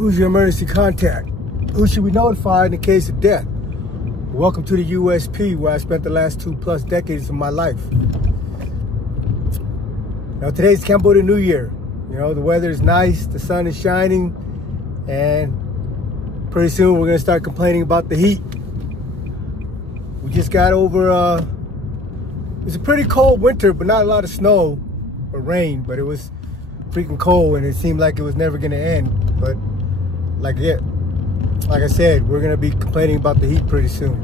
Who's your emergency contact? Who should we notify in the case of death? Welcome to the USP, where I spent the last 2+ decades of my life. Now, today's Cambodia New Year. You know, the weather is nice, the sun is shining, and pretty soon we're gonna start complaining about the heat. We just got over, it's a pretty cold winter, but not a lot of snow or rain, but it was freaking cold and it seemed like it was never gonna end. But like I said, we're gonna be complaining about the heat pretty soon.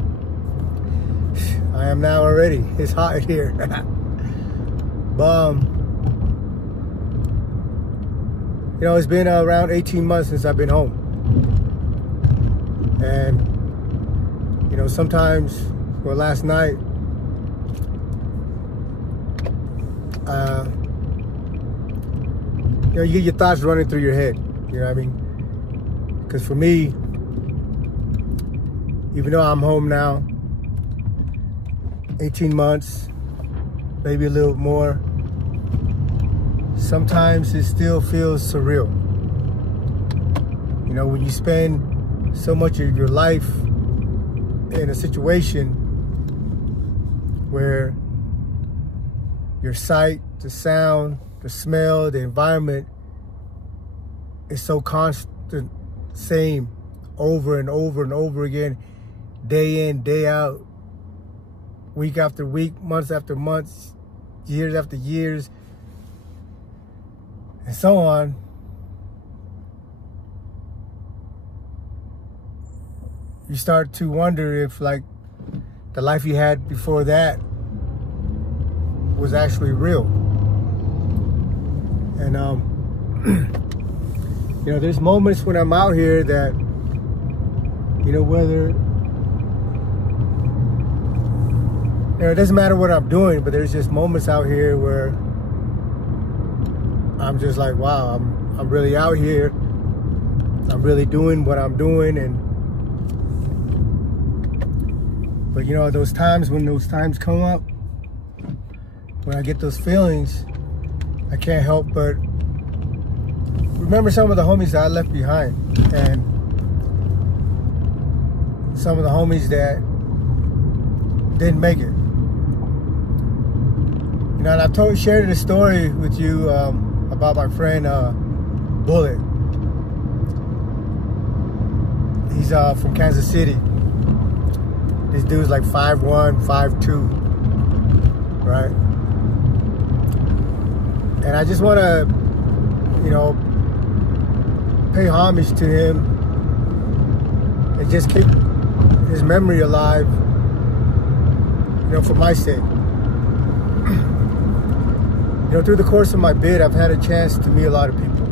I am now already. It's hot here. But you know, it's been around 18 months since I've been home, and you know, sometimes, well, last night, you know, you get your thoughts running through your head. You know what I mean? Because for me, even though I'm home now, 18 months, maybe a little more, sometimes it still feels surreal. You know, when you spend so much of your life in a situation where your sight, the sound, the smell, the environment is so constant, same, over and over and over again, day in, day out, week after week, months after months, years after years, and so on. You start to wonder if, like, the life you had before that was actually real. And you know, there's moments when I'm out here that, you know, whether, you know, it doesn't matter what I'm doing, but there's just moments out here where I'm just like, wow, I'm really out here. I'm really doing what I'm doing. And but you know, those times when those times come up, when I get those feelings, I can't help but remember some of the homies that I left behind, and some of the homies that didn't make it. You know, and I've shared this story with you about my friend Bullet. He's from Kansas City. This dude's like 5'1", 5'2", right? And I just want to, you know, pay homage to him and just keep his memory alive, you know, for my sake. You know, through the course of my bid, I've had a chance to meet a lot of people,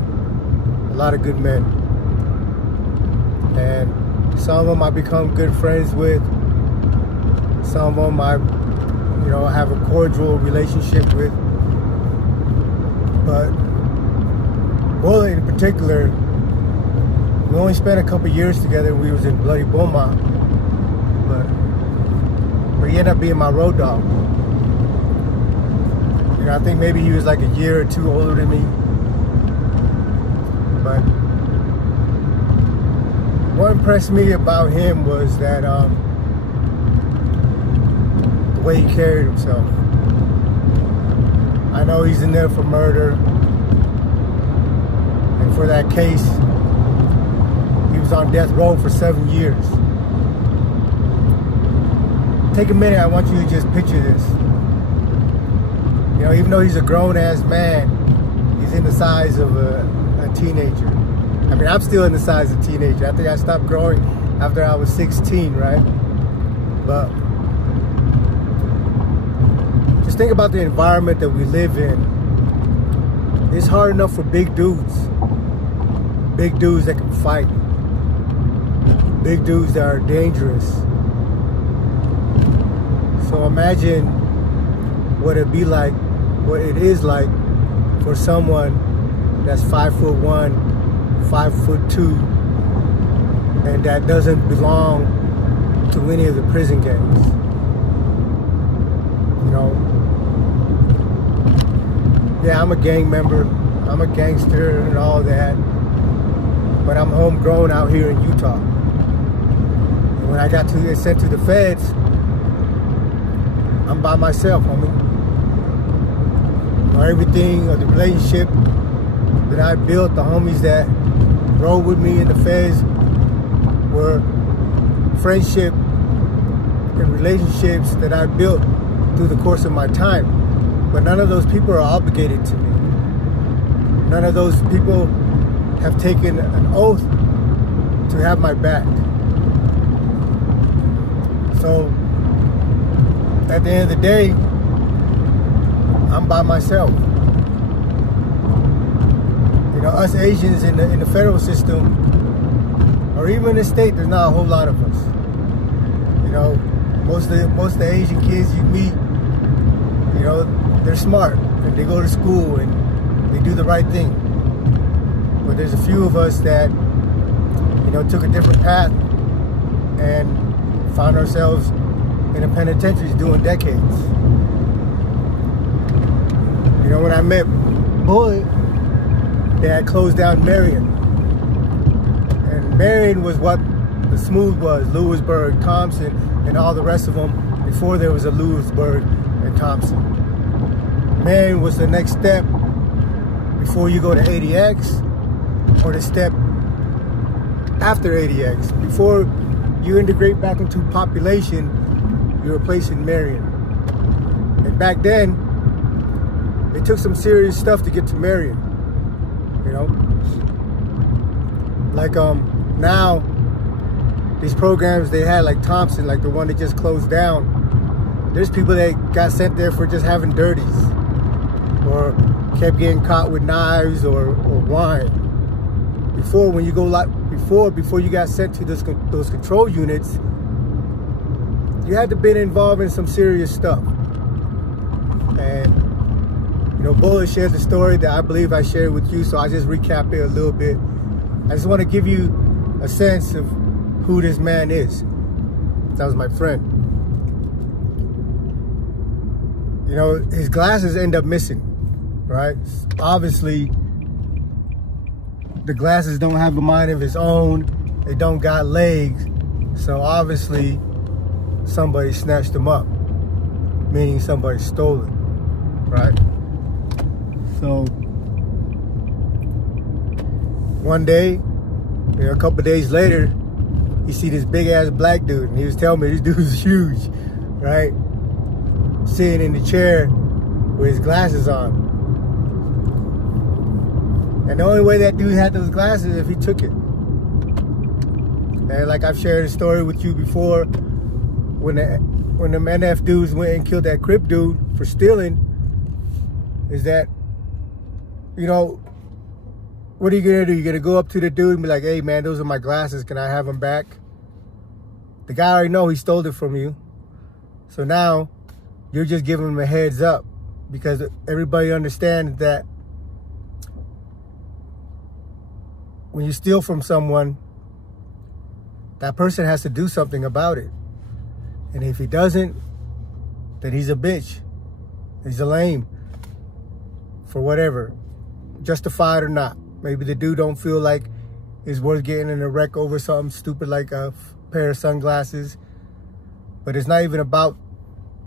a lot of good men. And some of them I've become good friends with. Some of them I, you know, have a cordial relationship with. But Bullet in particular, we only spent a couple years together. We was in bloody Beaumont, but he ended up being my road dog. You know, I think maybe he was like a year or two older than me. But what impressed me about him was that the way he carried himself. I know he's in there for murder, and for that case, he was on death row for 7 years. Take a minute, I want you to just picture this. You know, even though he's a grown-ass man, he's in the size of a teenager. I mean, I'm still in the size of a teenager. I think I stopped growing after I was 16, right? But just think about the environment that we live in. It's hard enough for big dudes that can fight, big dudes that are dangerous. So imagine what it is like for someone that's 5'1", 5'2", and that doesn't belong to any of the prison gangs. You know, yeah, I'm a gang member, I'm a gangster and all that, but I'm homegrown out here in Utah. And when I got sent to the feds, I'm by myself, homie. Everything, the relationship that I built, the homies that rode with me in the feds were friendship and relationships that I built through the course of my time. But none of those people are obligated to me. None of those people have taken an oath to have my back. So at the end of the day, I'm by myself. You know, us Asians in the federal system, or even in the state, there's not a whole lot of us. You know, most of the Asian kids you meet, you know, they're smart and they go to school and they do the right thing. But there's a few of us that, you know, took a different path and found ourselves in the penitentiaries doing decades. You know, when I met Bullet, they had closed down Marion. And Marion was what the Smooth was, Lewisburg, Thompson, and all the rest of them before there was a Lewisburg and Thompson. Marion was the next step before you go to ADX, or the step after ADX. Before you integrate back into population, you're replacing Marion. And back then, it took some serious stuff to get to Marion, you know? Like now, these programs they had, like Thompson, like the one that just closed down, there's people that got sent there for just having dirties, or kept getting caught with knives or wine. Before, when you go before you got sent to those control units, you had to been involved in some serious stuff. And you know, Bullet shared the story that I believe I shared with you, so I just recap it a little bit. I just want to give you a sense of who this man is. That was my friend. You know, his glasses end up missing, right? Obviously, the glasses don't have a mind of its own. They don't got legs. So obviously, somebody snatched them up, meaning somebody stole it, right? So one day, you know, a couple of days later, you see this big ass black dude, and he was telling me this dude was huge, right? Sitting in the chair with his glasses on. And the only way that dude had those glasses is if he took it. And like I've shared a story with you before, when the NF dudes went and killed that Crip dude for stealing, is that, you know, what are you gonna do? You're gonna go up to the dude and be like, hey man, those are my glasses, can I have them back? The guy already know he stole it from you. So now you're just giving him a heads up, because everybody understands that when you steal from someone, that person has to do something about it. And if he doesn't, then he's a bitch. He's a lame. For whatever. Justified or not. Maybe the dude don't feel like it's worth getting in a wreck over something stupid like a pair of sunglasses. But it's not even about,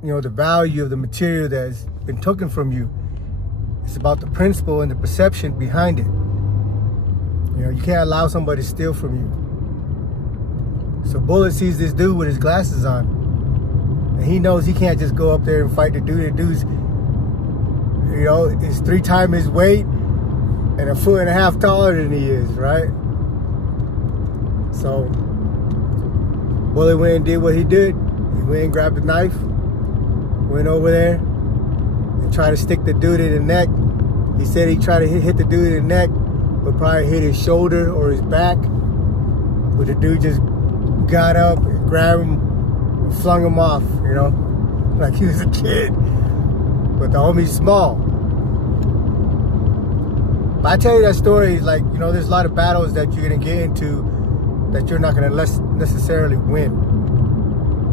you know, the value of the material that's been taken from you. It's about the principle and the perception behind it. You know, you can't allow somebody to steal from you. So Bullet sees this dude with his glasses on. And he knows he can't just go up there and fight the dude. The dude's, you know, is 3 times his weight and 1.5 feet taller than he is, right? So Bullet went and did what he did. He went and grabbed a knife, went over there and tried to stick the dude in the neck. He said he tried to hit the dude in the neck, but probably hit his shoulder or his back. But the dude just got up and grabbed him and flung him off, you know, like he was a kid. But the homie's small. But I tell you that story, like, you know, there's a lot of battles that you're gonna get into that you're not gonna necessarily win.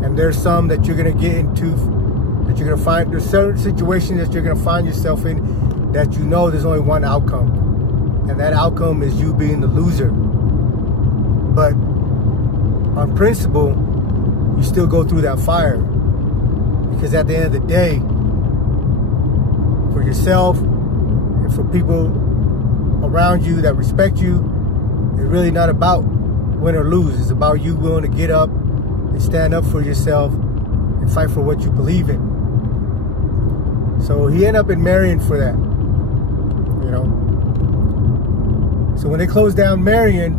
And there's some that you're gonna get into that you're gonna find, there's certain situations that you're gonna find yourself in that you know there's only one outcome. And that outcome is you being the loser. on principle, you still go through that fire. Because at the end of the day, for yourself and for people around you that respect you, it's really not about win or lose. It's about you willing to get up and stand up for yourself and fight for what you believe in. So he ended up in Marion for that, you know. So when they closed down Marion,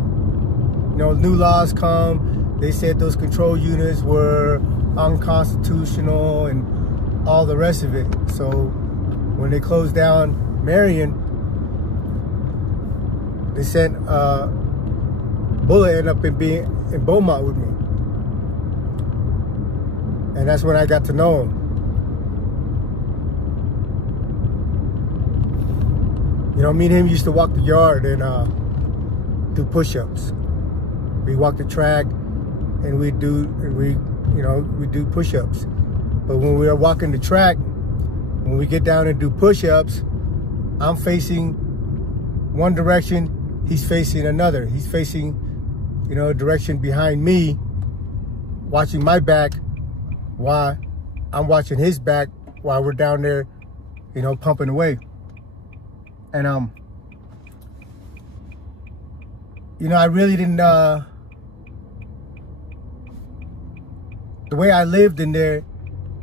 you know, new laws come. They said those control units were unconstitutional and all the rest of it. So when they closed down Marion, they sent Bullet ended up being in Beaumont with me. And that's when I got to know him. You know, me and him used to walk the yard and do push-ups. We walk the track and we do push-ups. But when we are walking the track, when we get down and do push-ups, I'm facing one direction, he's facing another. He's facing, you know, direction behind me, watching my back, while I'm watching his back while we're down there, you know, pumping away. And you know, I really didn't the way I lived in there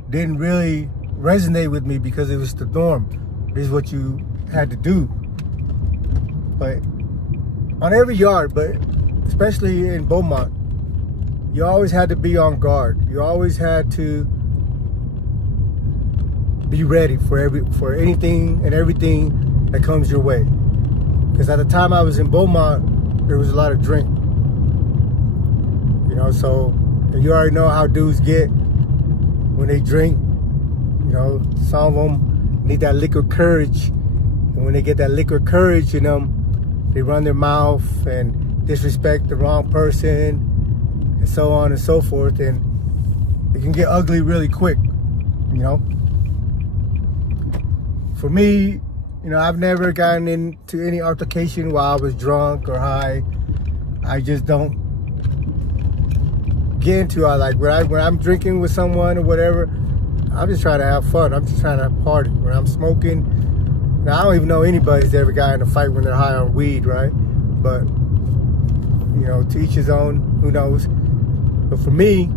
didn't really resonate with me because it was the norm. This is what you had to do. But on every yard, but especially in Beaumont, you always had to be on guard. You always had to be ready for anything and everything that comes your way. Because at the time I was in Beaumont, there was a lot of drink. You know, so you already know how dudes get when they drink. You know, some of them need that liquid courage. And when they get that liquid courage in them, they run their mouth and disrespect the wrong person and so on and so forth. And it can get ugly really quick, you know. For me, you know, I've never gotten into any altercation while I was drunk or high. I just don't get into it. Like when I'm drinking with someone or whatever, I'm just trying to have fun. I'm just trying to party. When I'm smoking, now I don't even know anybody's ever got in a fight when they're high on weed, right? But, you know, to each his own, who knows? But for me,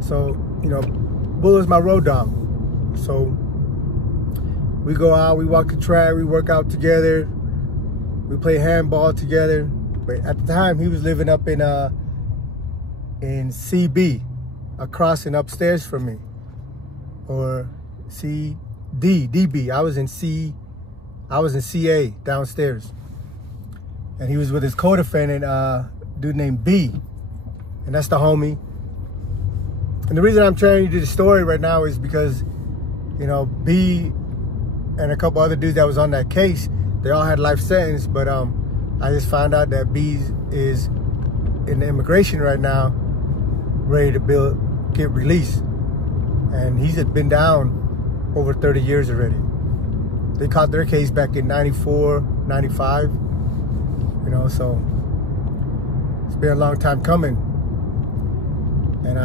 so, you know, Bullet's my road dog. So we go out, we walk the track, we work out together, we play handball together. But at the time, he was living up in CB, across and upstairs from me, or DB. I was in CA downstairs, and he was with his co-defendant, dude named B, and that's the homie. And the reason I'm telling you the story right now is because, you know, B and a couple other dudes that was on that case, they all had life sentence, but I just found out that B is in the immigration right now, ready to get released. And he's been down over 30 years already. They caught their case back in 94, 95, you know, so it's been a long time coming. And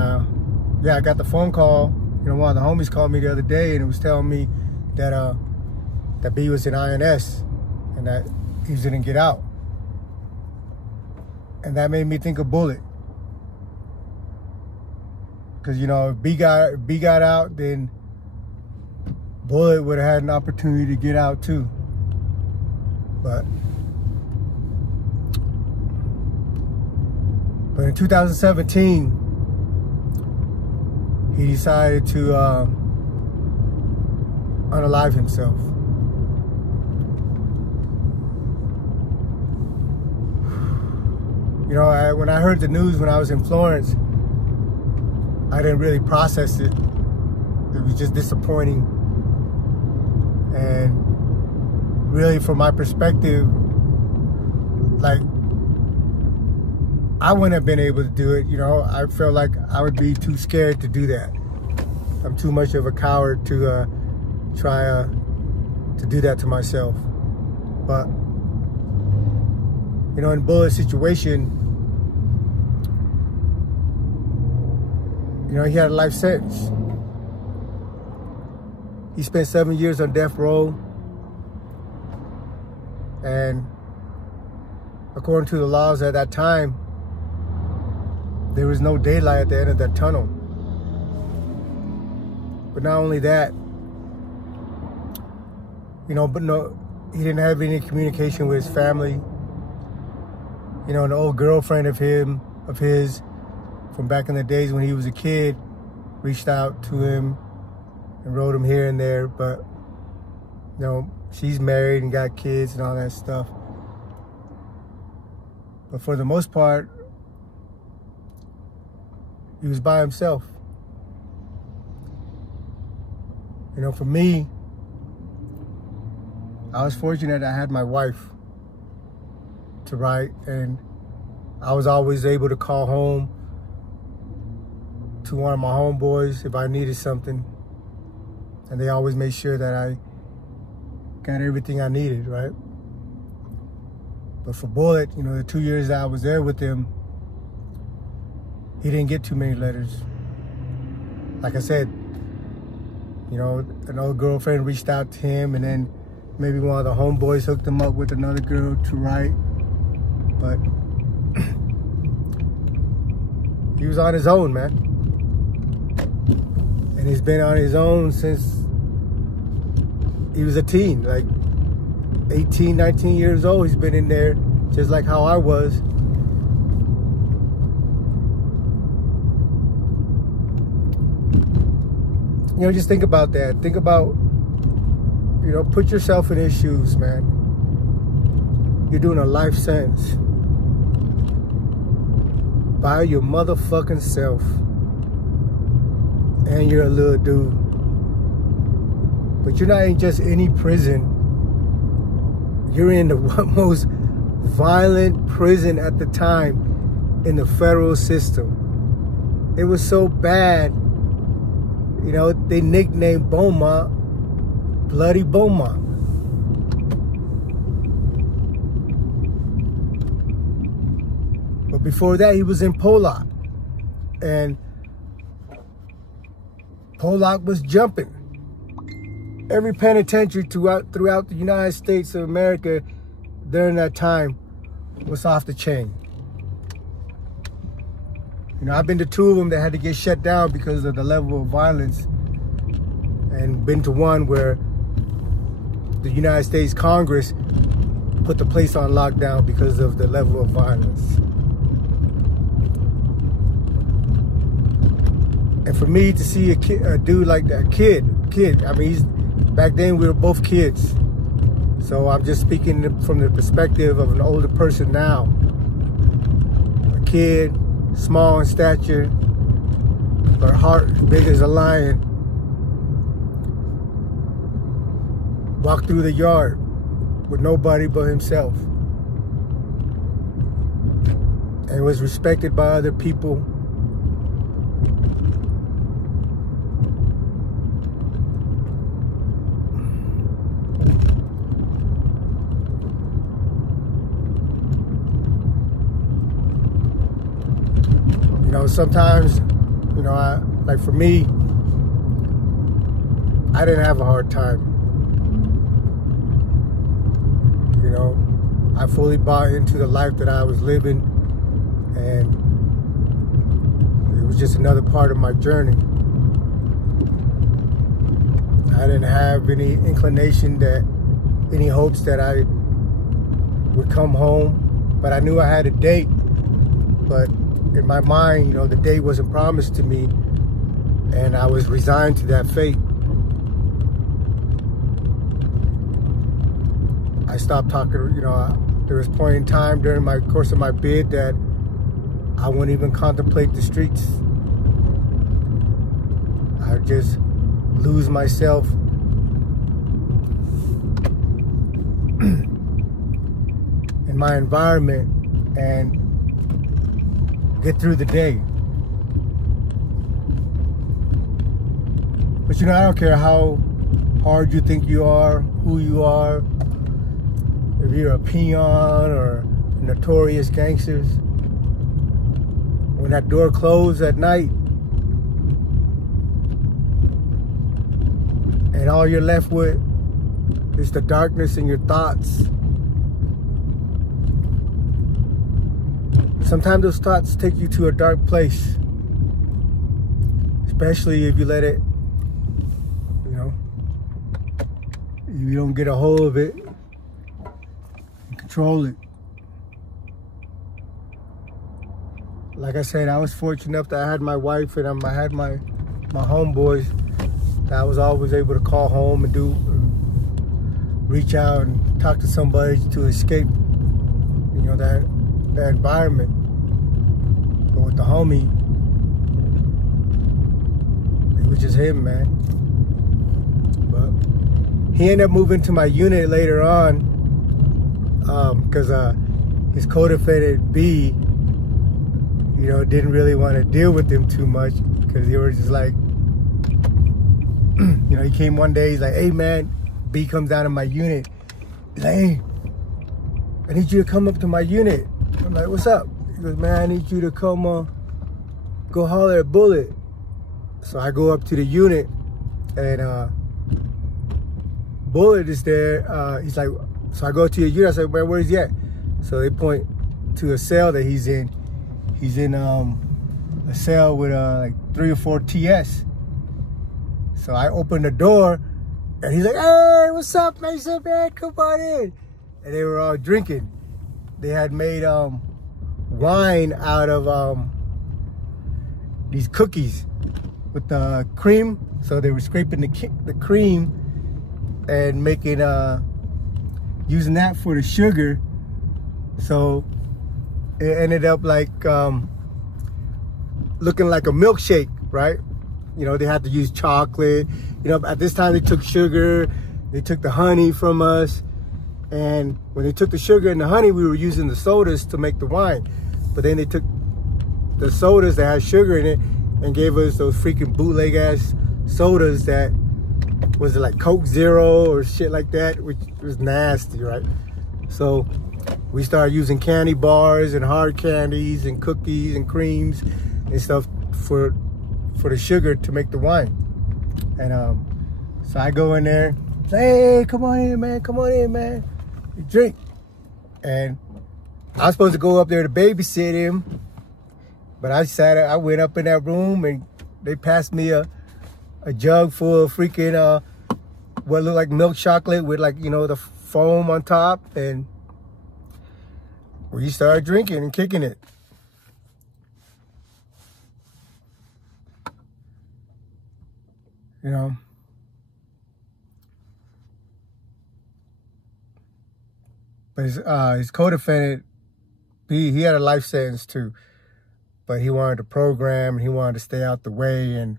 yeah, I got the phone call. You know, one of the homies called me the other day, and it was telling me that that B was in INS and that he didn't get out. And that made me think of Bullet. Because, you know, if B got out, then Bullet would have had an opportunity to get out too. But in 2017, he decided to unalive himself. You know, when I heard the news when I was in Florence, I didn't really process it. It was just disappointing. And really, from my perspective, like, I wouldn't have been able to do it. You know, I felt like I would be too scared to do that. I'm too much of a coward to try to do that to myself. But, you know, in Bullet's situation, you know, he had a life sentence. He spent 7 years on death row. And according to the laws at that time, there was no daylight at the end of that tunnel. But not only that, you know, but no, he didn't have any communication with his family. You know, an old girlfriend of his from back in the days when he was a kid reached out to him and wrote him here and there, but, you know, she's married and got kids and all that stuff. But for the most part, he was by himself. You know, for me, I was fortunate I had my wife to write, and I was always able to call home to one of my homeboys if I needed something. And they always made sure that I got everything I needed, right? But for Bullet, you know, the 2 years that I was there with him, he didn't get too many letters. Like I said, you know, an old girlfriend reached out to him, and then maybe one of the homeboys hooked him up with another girl to write. But he was on his own, man. And he's been on his own since he was a teen, like 18, 19 years old. He's been in there just like how I was. You know, just think about that. Think about, you know, put yourself in his shoes, man. You're doing a life sentence by your motherfucking self. And you're a little dude. But you're not in just any prison. You're in the most violent prison at the time in the federal system. It was so bad. You know, they nicknamed Beaumont Bloody Beaumont. But before that, he was in Pollock. And Pollock was jumping. Every penitentiary throughout the United States of America during that time was off the chain. You know, I've been to 2 of them that had to get shut down because of the level of violence, and been to one where the United States Congress put the place on lockdown because of the level of violence. And for me to see a dude like that, kid, I mean, back then we were both kids. So I'm just speaking from the perspective of an older person now. A kid, small in stature, but heart big as a lion, walked through the yard with nobody but himself, and was respected by other people. You know, sometimes, you know, like for me, I didn't have a hard time. You know, I fully bought into the life that I was living, and it was just another part of my journey. I didn't have any inclination any hopes that I would come home, but I knew I had a date. But in my mind, you know, the date wasn't promised to me, and I was resigned to that fate. I stopped talking, you know, there was a point in time during my course of my bid that I wouldn't even contemplate the streets. I would just lose myself in my environment and get through the day. But you know, I don't care how hard you think you are, who you are, if you're a peon or notorious gangsters. When that door closed at night and all you're left with is the darkness in your thoughts. Sometimes those thoughts take you to a dark place, especially if you let it, you don't get a hold of it and control it. Like I said, I was fortunate enough that I had my wife and I had my homeboys that I was always able to call home and reach out and talk to somebody to escape, that environment. But with the homie, it was just him, man. But he ended up moving to my unit later on because his co-defendant B, didn't really want to deal with him too much because they were just like, he came one day, he's like, hey man, B comes down to my unit. He's like, hey, I need you to come up to my unit. I'm like, what's up? He goes, man, I need you to come go holler at Bullet. So I go up to the unit and Bullet is there. He's like, so I go to your unit. I say, man, where is he at? So they point to a cell that he's in. He's in a cell with like 3 or 4 TS. So I open the door and he's like, hey, what's up, man? What's up, man? Come on in. And they were all drinking. They had made wine out of these cookies with the cream. So they were scraping the cream and making using that for the sugar. So it ended up like looking like a milkshake, right? They had to use chocolate. At this time they took sugar, they took the honey from us. And when they took the sugar and the honey, we were using the sodas to make the wine. But then they took the sodas that had sugar in it and gave us those freaking bootleg ass sodas that was like Coke Zero or shit like that, which was nasty, right? So we started using candy bars and hard candies and cookies and creams and stuff for the sugar to make the wine. And so I go in there, say, hey, come on in, man, come on in, man. You drink. And I was supposed to go up there to babysit him, but I went up in that room and they passed me a jug full of freaking what looked like milk chocolate with like, the foam on top, and we started drinking and kicking it. But his co-defendant, he had a life sentence too, but he wanted to program and he wanted to stay out the way, and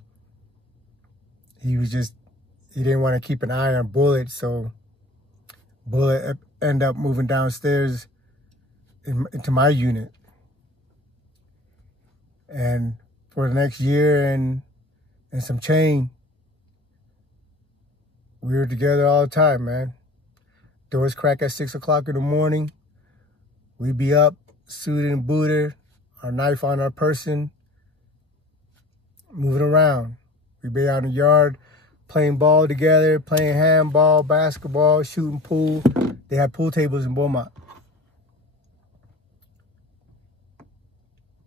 he didn't want to keep an eye on Bullet, so Bullet ended up moving downstairs into my unit. And for the next year and some change, we were together all the time, man. Doors crack at 6 o'clock in the morning. We'd be up, suited and booted, our knife on our person, moving around. We'd be out in the yard playing ball together, playing handball, basketball, shooting pool. They had pool tables in Beaumont.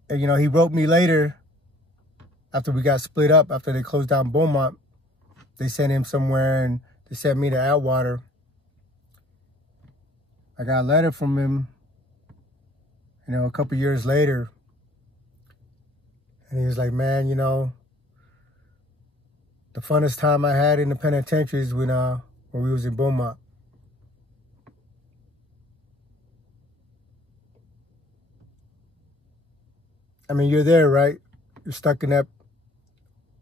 And, he wrote me later, after we got split up, after they closed down Beaumont. They sent him somewhere and they sent me to Atwater. I got a letter from him, a couple years later. And he was like, man, the funnest time I had in the penitentiary is when we was in Beaumont. I mean, you're there, right? You're stuck in that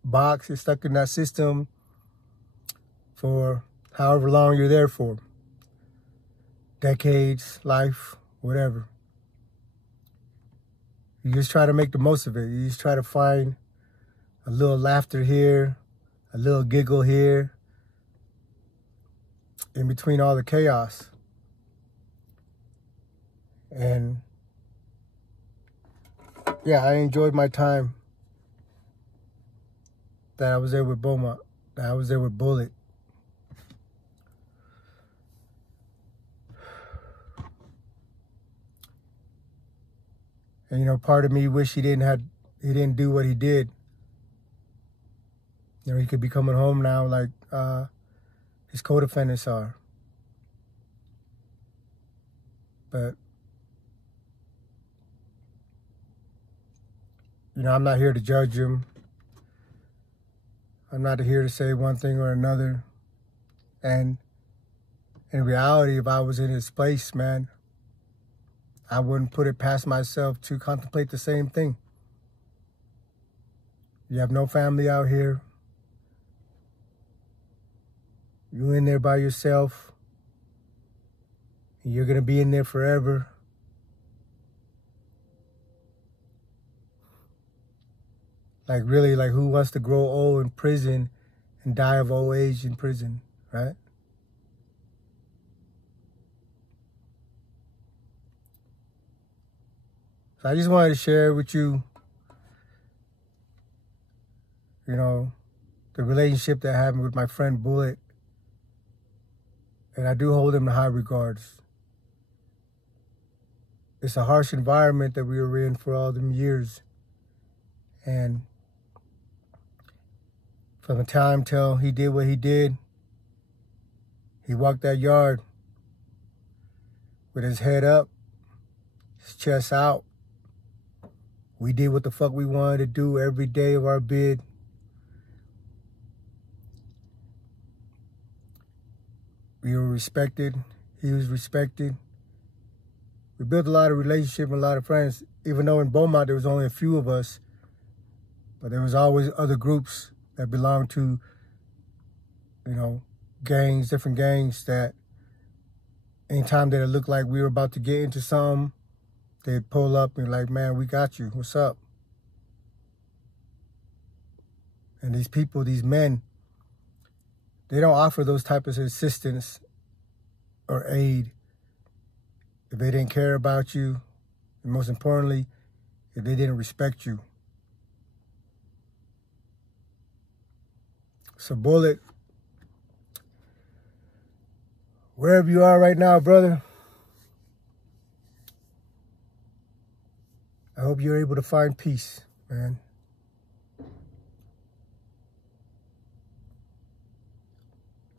box, you're stuck in that system for however long you're there for. Decades, life, whatever. You just try to make the most of it. You just try to find a little laughter here, a little giggle here, in between all the chaos. And yeah, I enjoyed my time that I was there with Beaumont, that I was there with Bullet. And, you know, part of me wish he didn't do what he did. You know, he could be coming home now like his co-defendants are. But, you know, I'm not here to judge him. I'm not here to say one thing or another. And in reality, if I was in his place, man, I wouldn't put it past myself to contemplate the same thing. You have no family out here. You're in there by yourself. You're going to be in there forever. Like, really, like, who wants to grow old in prison and die of old age in prison, right? So I just wanted to share with you, you know, the relationship that I have with my friend Bullet. And I do hold him in high regards. It's a harsh environment that we were in for all them years. And from the time till he did what he did, he walked that yard with his head up, his chest out. We did what the fuck we wanted to do every day of our bid. We were respected. He was respected. We built a lot of relationships and a lot of friends, even though in Beaumont there was only a few of us. But there was always other groups that belonged to, you know, gangs, different gangs that anytime that it looked like we were about to get into something, they'd pull up and like, man, we got you. What's up? And these people, these men, they don't offer those types of assistance or aid if they didn't care about you, and most importantly, if they didn't respect you. So Bullet, wherever you are right now, brother, I hope you're able to find peace, man.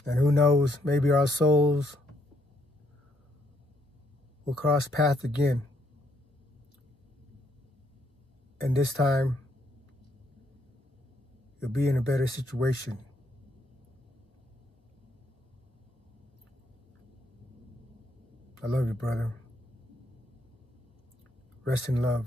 And who knows, maybe our souls will cross paths again. And this time, you'll be in a better situation. I love you, brother. Rest in love.